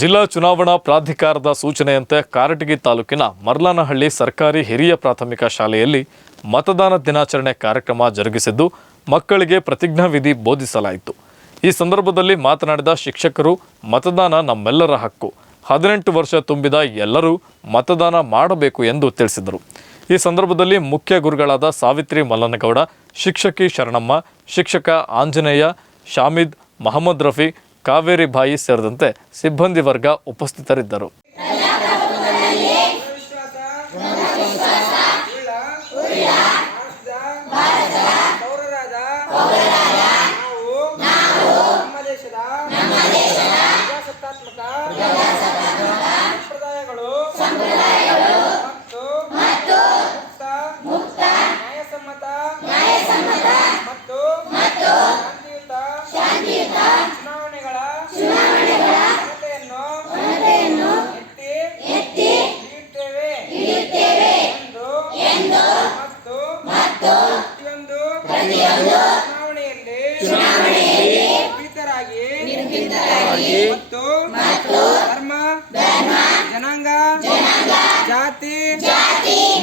ಜಿಲ್ಲಾ ಚುನಾವಣಾ ಪ್ರಾಧಿಕಾರದ ಸೂಚನೆಯಂತೆ ಕಾರಟಗಿ ತಾಲೂಕಿನ ಮರ್ಲಾನಹಳ್ಳಿ ಸರ್ಕಾರಿ ಹಿರಿಯ ಪ್ರಾಥಮಿಕ ಶಾಲೆಯಲ್ಲಿ ಮತದಾನ ದಿನಾಚರಣೆ ಕಾರ್ಯಕ್ರಮ ಜರುಗಿಸಿದ್ದು ಮಕ್ಕಳಿಗೆ ಪ್ರತಿಜ್ಞಾವಿಧಿ ಬೋಧಿಸಲಾಯಿತು. ಈ ಸಂದರ್ಭದಲ್ಲಿ ಮಾತನಾಡಿದ ಶಿಕ್ಷಕರು, ಮತದಾನ ನಮ್ಮೆಲ್ಲರ ಹಕ್ಕು, 18 ವರ್ಷ ತುಂಬಿದ ಎಲ್ಲರೂ ಮತದಾನ ಮಾಡಬೇಕು ಎಂದು ತಿಳಿಸಿದರು. ಈ ಸಂದರ್ಭದಲ್ಲಿ ಮುಖ್ಯ ಗುರುಗಳಾದ ಸಾವಿತ್ರಿ ಮಲ್ಲನಗೌಡ, ಶಿಕ್ಷಕಿ ಶರಣಮ್ಮ, ಶಿಕ್ಷಕ ಆಂಜನೇಯ, ಶಾಮಿದ್, ಮಹಮ್ಮದ್ ರಫಿ, ಕಾವೇರಿ ಬಾಯಿ ಸೇರಿದಂತೆ ಸಿಬ್ಬಂದಿ ವರ್ಗ ಉಪಸ್ಥಿತರಿದ್ದರು. ಧರ್ಮ, ಜನಾಂಗ, ಜಾತಿ,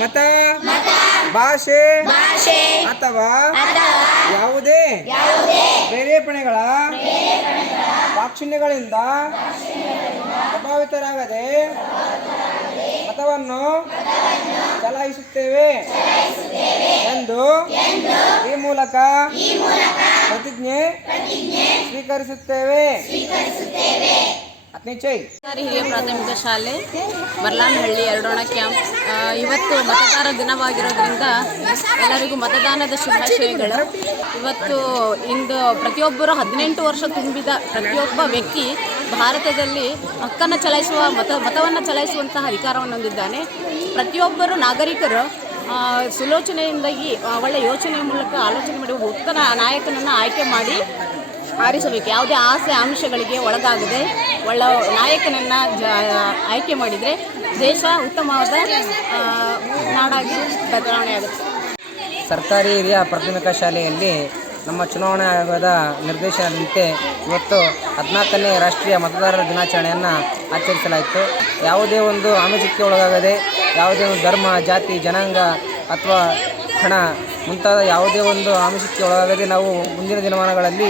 ಮತ, ಭಾಷೆ ಅಥವಾ ಯಾವುದೇ ಪ್ರೇರೇಪಣೆಗಳ ದಾಕ್ಷಿಣ್ಯಗಳಿಂದ ಪ್ರಭಾವಿತರಾಗದೆ ಮತವನ್ನು ಚಲಾಯಿಸುತ್ತೇವೆ ಎಂದು ಈ ಮೂಲಕ ಪ್ರತಿಜ್ಞೆ ಸ್ವೀಕರಿಸುತ್ತೇವೆ. ಹಿರಿಯ ಪ್ರಾಥಮಿಕ ಶಾಲೆ ಮರ್ಲಾನಹಳ್ಳಿ ಎರಡೋಣ ಕ್ಯಾಂಪ್. ಇವತ್ತು ಮತದಾರ ದಿನವಾಗಿರೋದ್ರಿಂದ ಎಲ್ಲರಿಗೂ ಮತದಾನದ ಶುಭಾಶಯಗಳು. ಇವತ್ತು ಇಂದು ಪ್ರತಿಯೊಬ್ಬರು 18 ವರ್ಷ ತುಂಬಿದ ಪ್ರತಿಯೊಬ್ಬ ವ್ಯಕ್ತಿ ಭಾರತದಲ್ಲಿ ಹಕ್ಕನ್ನು ಚಲಾಯಿಸುವ ಮತವನ್ನು ಚಲಾಯಿಸುವಂತಹ ಅಧಿಕಾರವನ್ನು ಹೊಂದಿದ್ದಾನೆ. ಪ್ರತಿಯೊಬ್ಬರು ನಾಗರಿಕರು ಸುಲೋಚನೆಯಿಂದಾಗಿ ಒಳ್ಳೆಯ ಯೋಚನೆ ಮೂಲಕ ಆಲೋಚನೆ ಮಾಡಿ ಉತ್ತಮ ನಾಯಕನನ್ನು ಆಯ್ಕೆ ಮಾಡಿ ಆರಿಸಬೇಕು. ಯಾವುದೇ ಆಸೆ ಆಮಿಷಗಳಿಗೆ ಒಳಗಾಗದೆ ಒಳ್ಳೆ ನಾಯಕನನ್ನು ಆಯ್ಕೆ ಮಾಡಿದರೆ ದೇಶ ಉತ್ತಮವಾದ ನಾಡಾಗಿ ಬದಲಾವಣೆ ಆಗುತ್ತೆ. ಸರ್ಕಾರಿ ಹಿರಿಯ ಪ್ರಾಥಮಿಕ ಶಾಲೆಯಲ್ಲಿ ನಮ್ಮ ಚುನಾವಣಾ ಆಯೋಗದ ನಿರ್ದೇಶನದಂತೆ ಇವತ್ತು 14ನೇ ರಾಷ್ಟ್ರೀಯ ಮತದಾರರ ದಿನಾಚರಣೆಯನ್ನು ಆಚರಿಸಲಾಯಿತು. ಯಾವುದೇ ಒಂದು ಆಮಿಷಕ್ಕೆ ಒಳಗಾಗದೆ ಯಾವುದೇ ಒಂದು ಧರ್ಮ, ಜಾತಿ, ಜನಾಂಗ ಅಥವಾ ಹಣ ಮುಂತಾದ ಯಾವುದೇ ಒಂದು ಆಮಿಷಕ್ಕೆ ಒಳಗಾಗದೆ ನಾವು ಮುಂದಿನ ದಿನಮಾನಗಳಲ್ಲಿ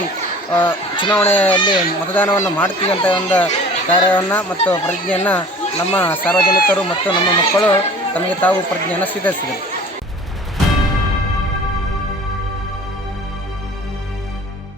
ಚುನಾವಣೆಯಲ್ಲಿ ಮತದಾನವನ್ನು ಮಾಡ್ತೀವಿ ಅಂತ ಒಂದು ಕಾರ್ಯವನ್ನು ಮತ್ತು ಪ್ರಜ್ಞೆಯನ್ನು ನಮ್ಮ ಸಾರ್ವಜನಿಕರು ಮತ್ತು ನಮ್ಮ ಮಕ್ಕಳು ತಮಗೆ ತಾವು ಪ್ರಜ್ಞೆಯನ್ನು ಸ್ವೀಕರಿಸಿದರು.